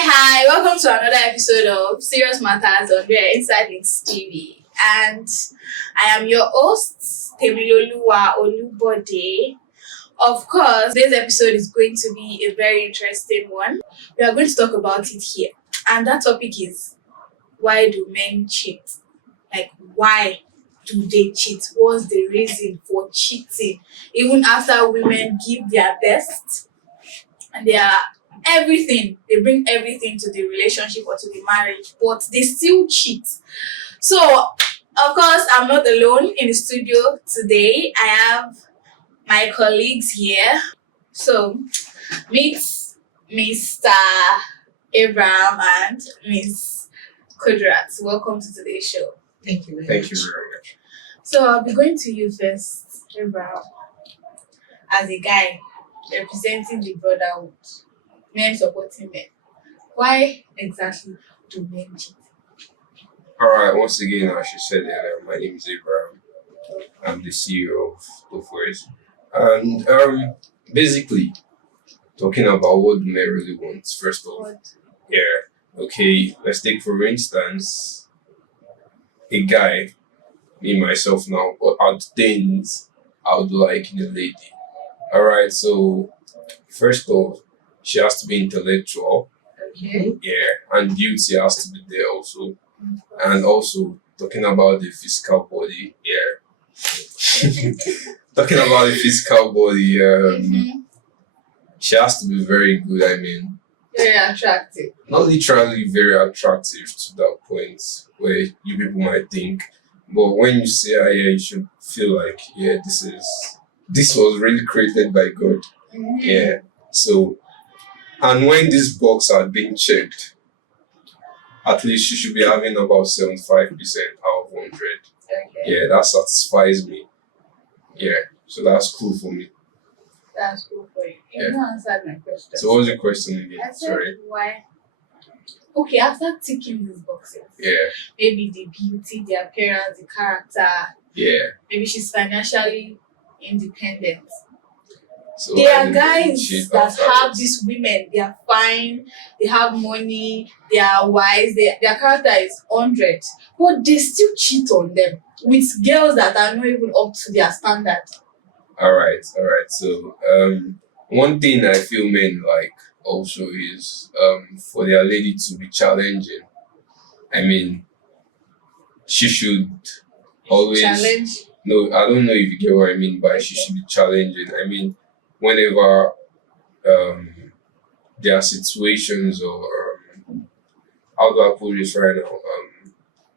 Hi, welcome to another episode of Serious Matters on Rare Inside Links TV. And I am your host, Temiloluwa Olubode. Of course, this episode is going to be a very interesting one. We are going to talk about it here. And that topic is, why do men cheat? Like, why do they cheat? What's the reason for cheating? Even after women give their best and they are everything, they bring everything to the relationship or to the marriage, but they still cheat. So, of course, I'm not alone in the studio today. I have my colleagues here. So, meet Mr. Abraham and Miss Kudirat. Welcome to today's show. Thank you very much. So, I'll be going to you first, Abraham, as a guy representing the brotherhood. Men supporting men. Why exactly do men cheat? Alright, once again, as you said earlier, my name is Abraham. I'm the CEO of Tofues. And basically, talking about what do men really want, first of all. Yeah. Okay, let's take for instance a guy, me myself now, but out things I would like in a lady. Alright, so first off, she has to be intellectual, Okay. and beauty has to be there also. And also, talking about the physical body, talking about the physical body, she has to be very good. I mean, Very attractive. not literally very attractive to that point where you people might think, but when you say, you should feel like, this was really created by God. Yeah. So, and when this box are being checked, at least you should be having about 75% out of 100. Okay. Yeah, that satisfies me. Yeah, so that's cool for me. That's cool for you. You not answered my question. So what was your question again? I said, Sorry. why? Okay, after ticking these boxes, Yeah, maybe the beauty, the appearance, the character, yeah. maybe she's financially independent. So There I are didn't guys cheat that after have that. these women, they are fine, they have money, they are wise, their character is 100, but they still cheat on them with girls that are not even up to their standard. Alright. So one thing I feel men like also is for their lady to be challenging. I mean, she should always Challenge. No, I don't know if you get what I mean by she Okay. should be challenging. I mean, whenever there are situations or how do I put this right now?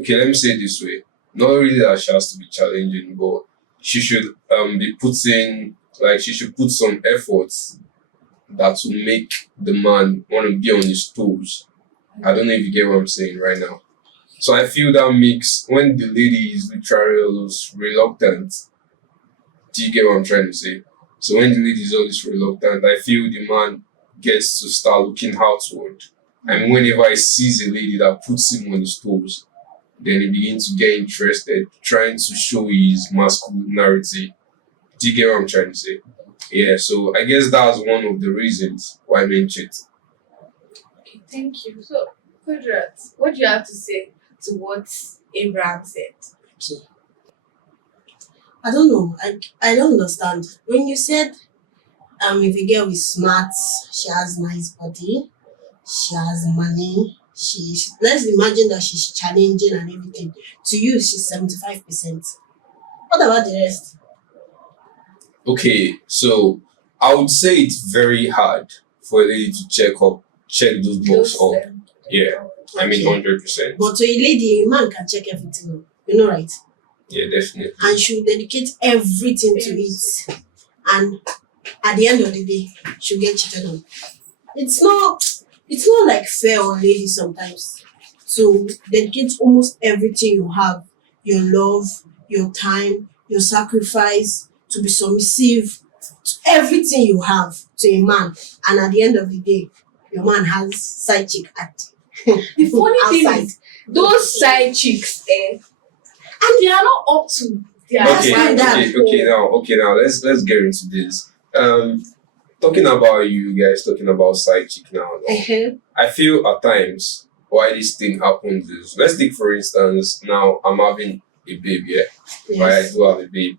Okay, let me say it this way. Not really that she has to be challenging, but she should be putting she should put some efforts that will make the man want to be on his toes. I don't know if you get what I'm saying right now. So I feel that makes when the lady is literally always reluctant. Do you get what I'm trying to say? So when the lady is always reluctant, I feel the man gets to start looking outward. And whenever he sees a lady that puts him on his toes, then he begins to get interested, trying to show his masculinity. Do you get what I'm trying to say? Yeah, so I guess that's one of the reasons why men cheat. Okay, thank you. So, Kudrat, what do you have to say to what Abraham said? Okay. I don't know. I don't understand. When you said if a girl is smart, she has nice body, she has money, let's imagine that she's challenging and everything. To you, she's 75%. What about the rest? Okay, so I would say it's very hard for a lady to check those boxes off. Yeah, I mean 100%. But to a lady, a man can check everything. You know, right? Yeah, definitely. And she'll dedicate everything to it. And at the end of the day, she'll get cheated on. It's not like fair on ladies sometimes to dedicate almost everything you have, your love, your time, your sacrifice, to be submissive, to everything you have to a man. And at the end of the day, your man has side chick at The funny thing outside. is, those side chicks, and they are not up to their That's Okay, fine, that. okay, now let's get into this. Talking about you guys talking about side chick now. Uh-huh. I feel at times why this thing happens is, let's take for instance, now I'm having a baby, yeah, right? I Yes. do have a baby,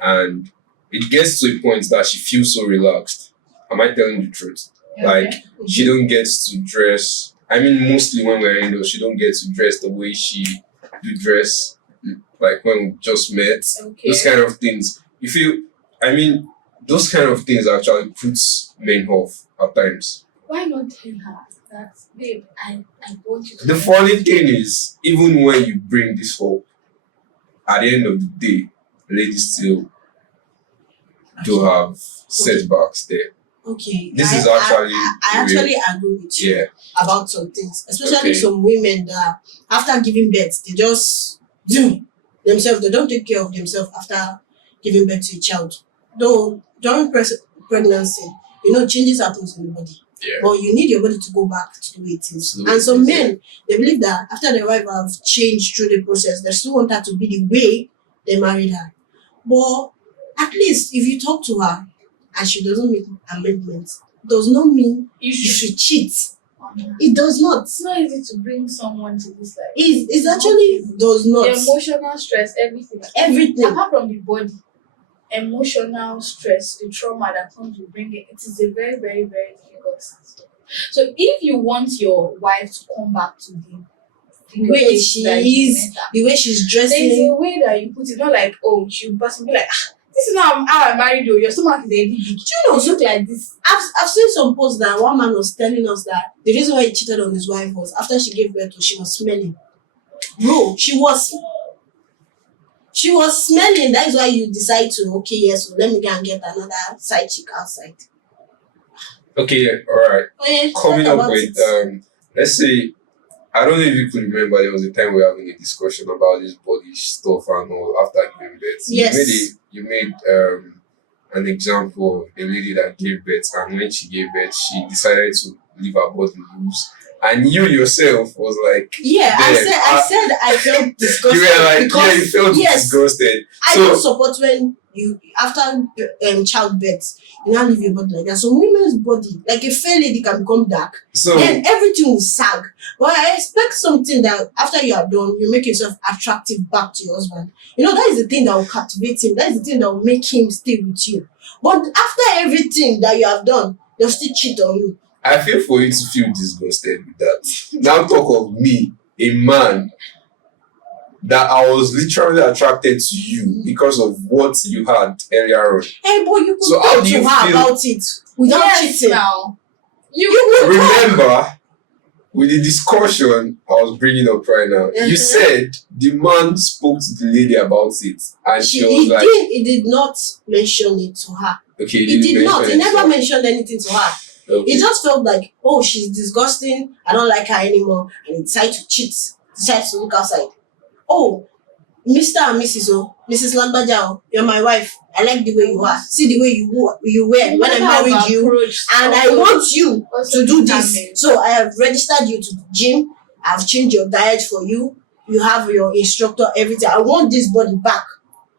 and it gets to a point that she feels so relaxed. Am I telling the truth? Like, Okay. she don't get to dress. I mean, mostly when we're indoors, she don't get to dress the way she do dress, like when we just met. Okay. Those kind of things. You feel, I mean, those kind of things actually puts men off at times. Why not tell her that, babe, I want you to The funny thing is, even when you bring this hope, at the end of the day, ladies still do have setbacks there. Okay. This is I actually actually agree with you Yeah. about some things, especially Okay. some women that after giving birth, they just do themselves. They don't take care of themselves after giving birth to a child. Though during pregnancy, changes happens in the body. Yeah. But you need your body to go back to the way it is. To the way And it some is, men, they believe that after their wife have changed through the process, they still want her to be the way they married her. But at least if you talk to her and she doesn't make amendments, does not mean You you should. should cheat. It does not. It's not easy to bring someone to this life. It actually does The not. emotional stress, everything. Everything. Apart from the body, emotional stress, the trauma that comes with bringing it is a very, very, very difficult situation. So if you want your wife to come back to the Way way she that you is, met her, the way she's there is dressing. a way that you put it, not like, oh, she'll be like, this is not how I married you. Your stomach is a bit big. Do you know, You look like this. I've seen some posts that one man was telling us that the reason why he cheated on his wife was after she gave birth to, she was smelling. Bro, she was smelling. That is why you decide to, okay, yes, so let me go and get another side chick outside. Okay, alright. Okay, Coming talk up about with it. let's say, I don't know if you could remember, there was a time we were having a discussion about this body stuff and all after giving birth. Yes. You made an example of a lady that gave birth, and when she gave birth, she decided to leave her body loose. And you yourself was like, Yeah, I felt you disgusted were like, because yeah, you felt yes, disgusted. I So don't support when you after childbirth you now leave your body like that. So women's body, like a fair lady, can become dark. so Then everything will sag. But I expect something that after you are done, you make yourself attractive back to your husband. That is the thing that will captivate him. That is the thing that will make him stay with you. But after everything that you have done, they'll still cheat on you. I feel for you to feel disgusted with that. Now talk of me, a man, that I was literally attracted to you because of what you had earlier on. Hey, boy, you could So how talk do to you her feel- about it without Yes, cheating. now. You will talk. Remember, with the discussion I was bringing up right now, you Mhm. said the man spoke to the lady about it, and she was like, He did not mention it to her. okay, He did not. He mention it, never so- mentioned anything to her. okay. He just felt like, oh, she's disgusting. I don't like her anymore. And he decided to cheat. Decided to look outside. Oh, Mr. and Mrs. O, Mrs. Lagbaja, you're my wife. I like the way you are. See the way you wear when I married you. And I want you to do this. So I have registered you to the gym. I've changed your diet for you. You have your instructor, everything. I want this body back.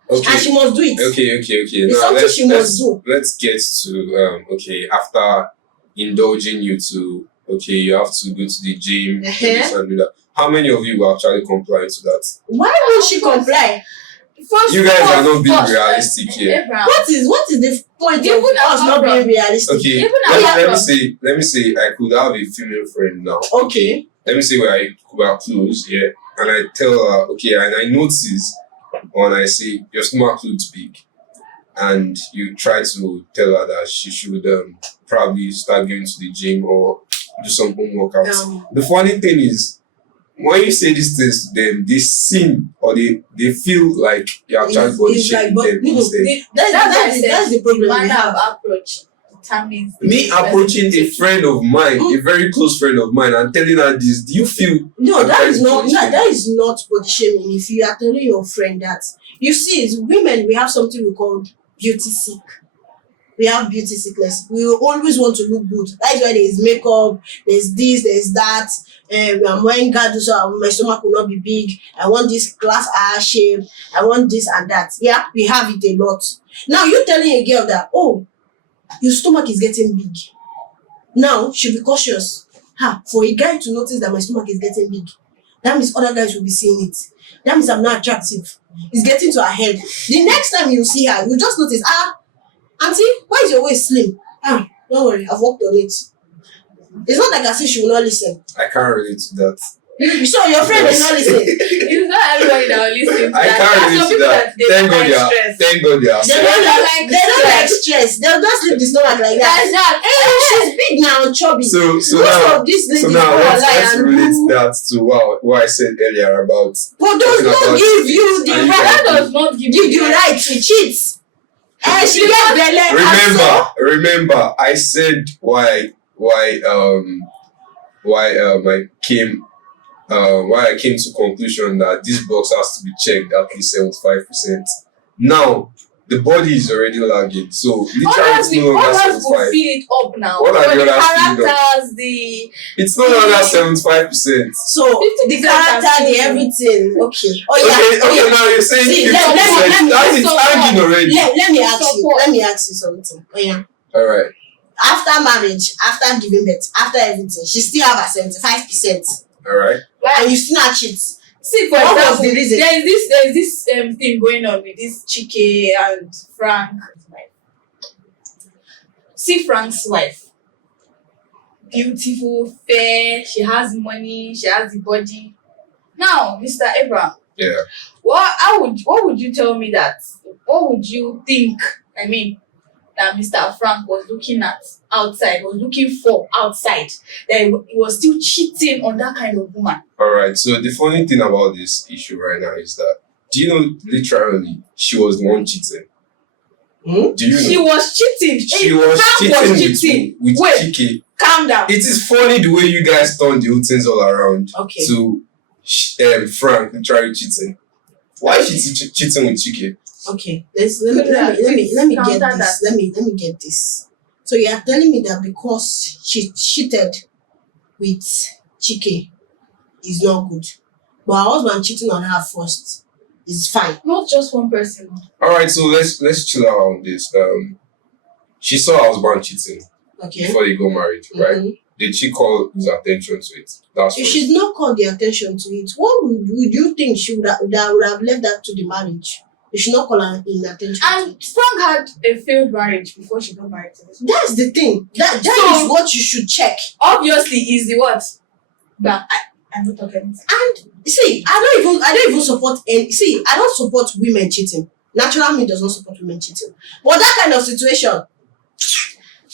Okay. And she must do it. Okay. It's Now something she must do. let's get to okay, after indulging you to, okay, you have to go to the gym, do this and do that. How many of you will actually comply to that? Why won't she comply? You guys are not being realistic here. What is the point of Even us not Abraham. being realistic? Okay, Even let me say I could have a female friend now. Okay. Let me say we are close, yeah, and I tell her, okay, and I notice when I say your stomach looks big, and you try to tell her that she should probably start going to the gym or do some home workouts. The funny thing is, when you say these things to them, they seem or they feel like you're actually body It's like, shaming but them no, instead. that's the problem we manner have. of approach determines the Me person approaching a taking. friend of mine, a very close friend of mine, and telling her this, do you feel No, I'm that trying is to not body shame? that is not body shaming. If you are telling your friend that, you see, it's women, we have something we call beauty sick. We have beauty sickness. We will always want to look good. That is why there is makeup, there's this, there's that. I'm wearing gadu so my stomach will not be big. I want this glass eye shape. I want this and that. Yeah, we have it a lot. Now you telling a girl that, oh, your stomach is getting big. Now she'll be cautious. For a guy to notice that my stomach is getting big, that means other guys will be seeing it. That means I'm not attractive. It's getting to her head. The next time you see her, you just notice, auntie, why is your waist slim? Don't worry, I've worked on it. It's not like I say she will not listen. I can't relate to that. So your friend is not listening. It's not everybody that will listen to I that. can't There are some relate to people that. they Thank God don't they like are. stress. Thank God they are. They stressed. don't like stress. They'll just leave the stomach like that. That's that. Hey, she's big now, chubby. So Most now, of these ladies so now go let's online and relate do. that to what I said earlier about. But does talking not about give you the and right. That does not give Give you you right to cheat. She get belle. Remember, I said why I came to conclusion that this box has to be checked at least 75%. Now the body is already lagging, so literally it's no longer others will 75. fill it up now. What are So the the others filling up? characters, It's no longer 75%. So the 50% character, are the still- everything. Okay. Okay, now you're saying See, 50%. let me That is so hanging already. Let me ask you. Support. Let me ask you something. Oh yeah. All right. After marriage, after giving birth, after everything, she still have her 75%, All right. and you still not cheat. See, for What was example, the reason? there is this thing going on with this Chike and Frank. See Frank's wife. Beautiful, fair, she has money, she has the body. Now, Mr. Abraham, Yeah. what would you tell me that? What would you think? I mean, that Mr. Frank was looking at outside, was looking for outside, that he was still cheating on that kind of woman. All right. So the funny thing about this issue right now is that, do you know, literally, she was the one cheating. Do you know? She was cheating. She was Frank cheating with Wait. Chike. Calm down. It is funny the way you guys turn the whole things all around Okay. to Frank literally cheating. Why is she cheating with Chike? Okay. Let me get Counter this. Let me get this. So you are telling me that because she cheated with Chike is not good, but her husband cheating on her first is fine. Not just one person. All right, so let's chill out on this. She saw her husband cheating Okay. before they got married, right? Mhm. Did she call his attention to it? That's If first. she did not call the attention to it, what would you think she would have left that to the marriage? You should not call her in attention to And it. Frank had a failed marriage before she got married to this. That's the thing. That So- is what you should check. Obviously, is the what? But I'm not talking. And see, I don't even support any. See, I don't support women cheating. Natural me does not support women cheating. But that kind of situation,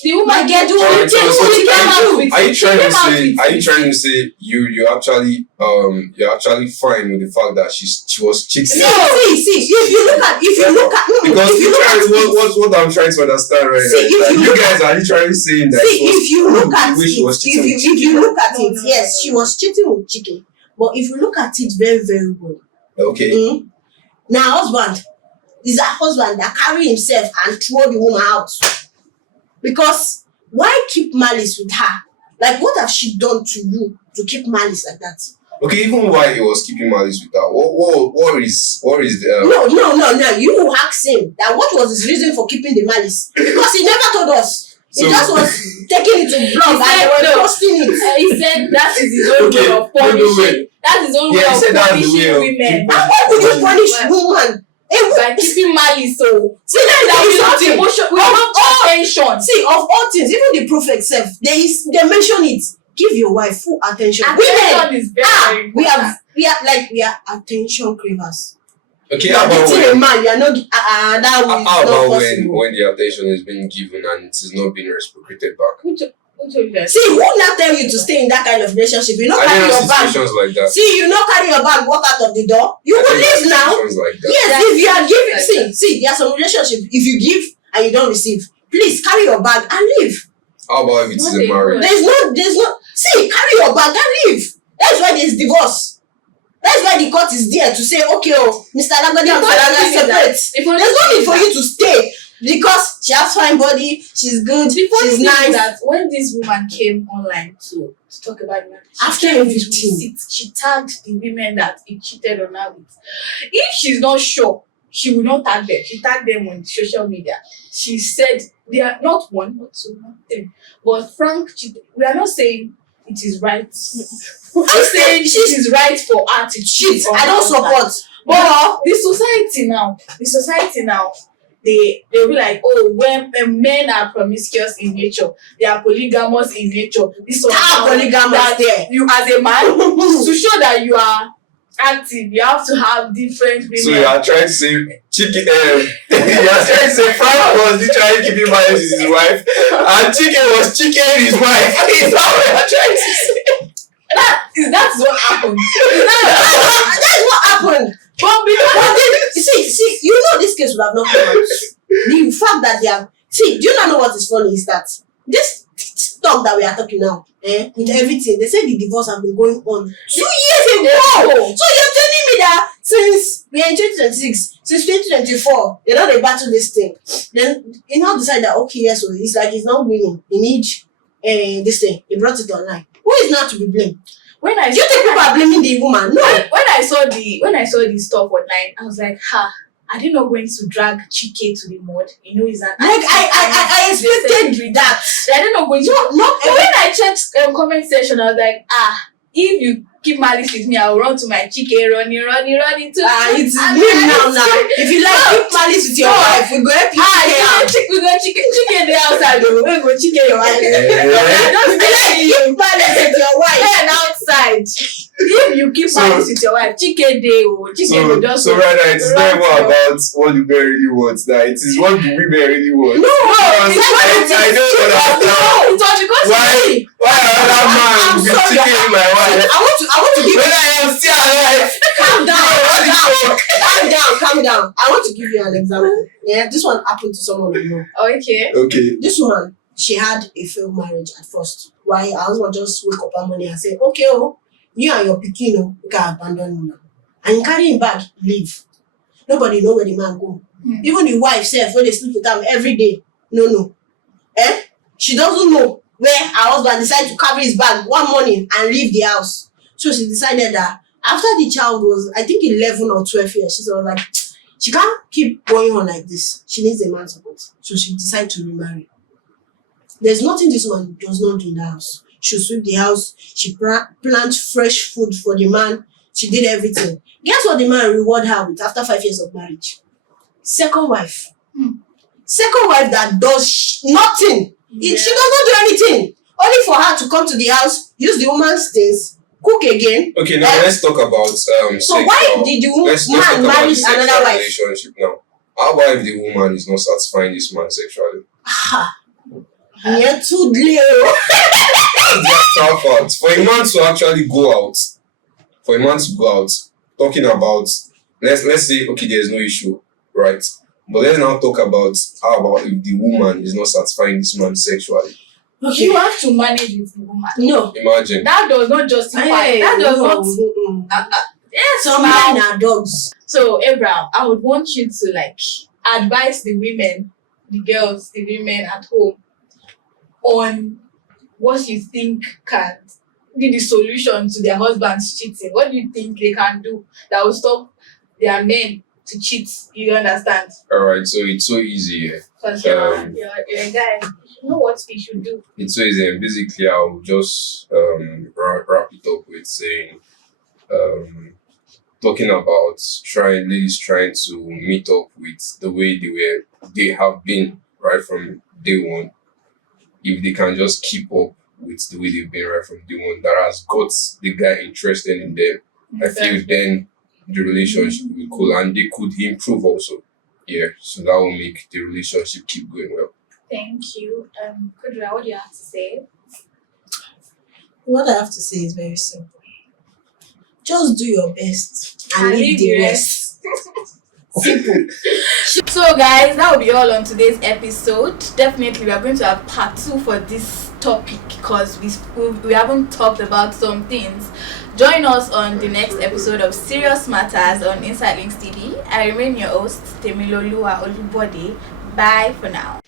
The woman My girl, do she what came you she can came do. out with. Are you she trying to came out say? with Are you it. trying to say you're actually fine with the fact that she was cheating? see, if you look at Because if you look at what I'm trying to understand right See, now is if that you you look guys are literally saying that see, if you look at the way she was it, cheating with if Chike. you look at No, it, no, yes, no, she no. was cheating with Chike. But if you look at it very, very well, Okay. now husband is her husband that carry himself and throw the woman out. Because why keep malice with her? Like, what has she done to you to keep malice like that? Okay, even while he was keeping malice with her, what is the No. You will ask him that what was his reason for keeping the malice? Because he never told us. He So- just was taking it to blog and they were posting it. He said that is his own Okay, way of wait. punishing. That's his own Yeah, he way said of that's the way punishing of women. keeping- And why would you punish Well, woman? by keeping malice, so See, let me that tell we you have something. emotion, we have attention. See, of all things, even the prophet self, they mention it. Give your wife full attention. Women, Attention is very we important. are attention cravers. Okay, You how are about dating a when man, you are not that how is how not about possible. when the attention is being given and it is not being reciprocated back? Who told you that? See, who not tell you to stay in that kind of relationship? You not I carry don't know your bag. situations like that. See, you not carry your bag, walk out of the door. You I will don't know leave now. situations like that. Yes, That's- if you are giving, that's- see, there are some relationships. If you give and you don't receive, please carry your bag and leave. How about if it is Not a a marriage? There's no. See, carry your bag and leave. That's why there's divorce. That's why the court is there to say, okay, Mr. Lagodi and Mr. Lagodi separate. The funny There's no thing need is for that- you to stay because she has fine body, she's good, The funny she's thing is nice. that when this woman came online to talk about it, After came with everything. receipts. She tagged the women that he cheated on her with. If she's not sure, she will not tag them. She tagged them on social media. She said they are not one, not two, not three. But Frank cheated. We are not saying it is right. I'm saying it is right for her to cheat. I don't support. But the society now, they'll be like, oh, when men are promiscuous in nature, they are polygamous in nature. This one Polygamous that there. you as a man to show that you are active, you have to have different women. So you are trying to say chicken. You are trying to say Frank was literally keeping marriage with his wife, and chicken was chicken his wife. Is that what you are trying to say? That's what happened. That's what happened. But because See, you know this case would have not come out. The fact that they are do you not know what is funny is that this talk that we are talking now, with everything, they say the divorce has been going on 2 years ago. So you're telling me that since we are in 2026, since 2024, they know they battle this thing. Then you now decide that okay, yes, so it's like he's not winning. He needs this thing. He brought it online. Who is not to be blamed? Do you think people are blaming the woman? No. When I saw the stuff online, I was like, are they not going to drag Chike to the mud? You know, is that Like I expected that. They're not going to. But when I checked comment section, I was like, if you keep malice with me, I'll run to my Chike, running too. It's me now. If you like keep malice with your wife, we go help you. We go Chike the outside. We go Chike your wife. If you like keep malice with your wife, then outside. If you keep malice with your wife, Chike day, Chike will just. So right now, it's not more about what the men really want. Now it is what the women really want. no, I don't understand. It was because Why another man will be chicken my wife? I want to give When I am still alive. calm down. I want to give you an example. Yeah, this one happened to someone I know. Okay. This woman, she had a failed marriage at first. Why her husband just wake up one morning and say, okay, you and your pikin, you can abandon him now. And you carry him back, leave. Nobody know where the man go. Even the wife self, when they sleep with him every day, no. She doesn't know where her husband decided to carry his bag one morning and leave the house. So she decided that after the child was, I think 11 or 12 years, she was like, she can't keep going on like this. She needs a man's support. So she decided to remarry. There's nothing this woman does not do in the house. She sweep the house. She plant fresh food for the man. She did everything. Guess what the man reward her with after 5 years of marriage? Second wife. Second wife that does nothing. She does not do anything. Only for her to come to the house, use the woman's things, cook again. Okay, now let's talk about So why did the man marry another wife? Relationship now. How about if the woman is not satisfying this man sexually? Yeah, too little. That's the actual fact. For a man to actually go out, talking about, let's say, okay, there's no issue, right? But let's now talk about how about if the woman is not satisfying this man sexually. Okay. You have to manage with the woman. No. Imagine. That does not justify. That does not. Yes, some men are dogs. So, Abraham, I would want you to advise the women, the girls, the women at home on what you think can be the solution to their husband's cheating. What do you think they can do that will stop their men to cheat? You understand? Alright, so it's so easy here. Because you're a guy. You know what we should do. It's so easy, and basically I'll just wrap it up with saying talking about ladies trying to meet up with the way they have been right from day one. If they can just keep up with the way they've been right from day one, that has got the guy interested in them. I feel then the relationship will be cool, and they could improve also. Yeah, so that will make the relationship keep going well. Thank you. Kudirat, what do you have to say? What I have to say is very simple. Just do your best and leave the rest. Simple. So guys, that will be all on today's episode. Definitely we are going to have part 2 for this topic because we haven't talked about some things. Join us on the next episode of Serious Matters on Inside Links TV. I remain your host, Temiloluwa Olubode. Bye for now.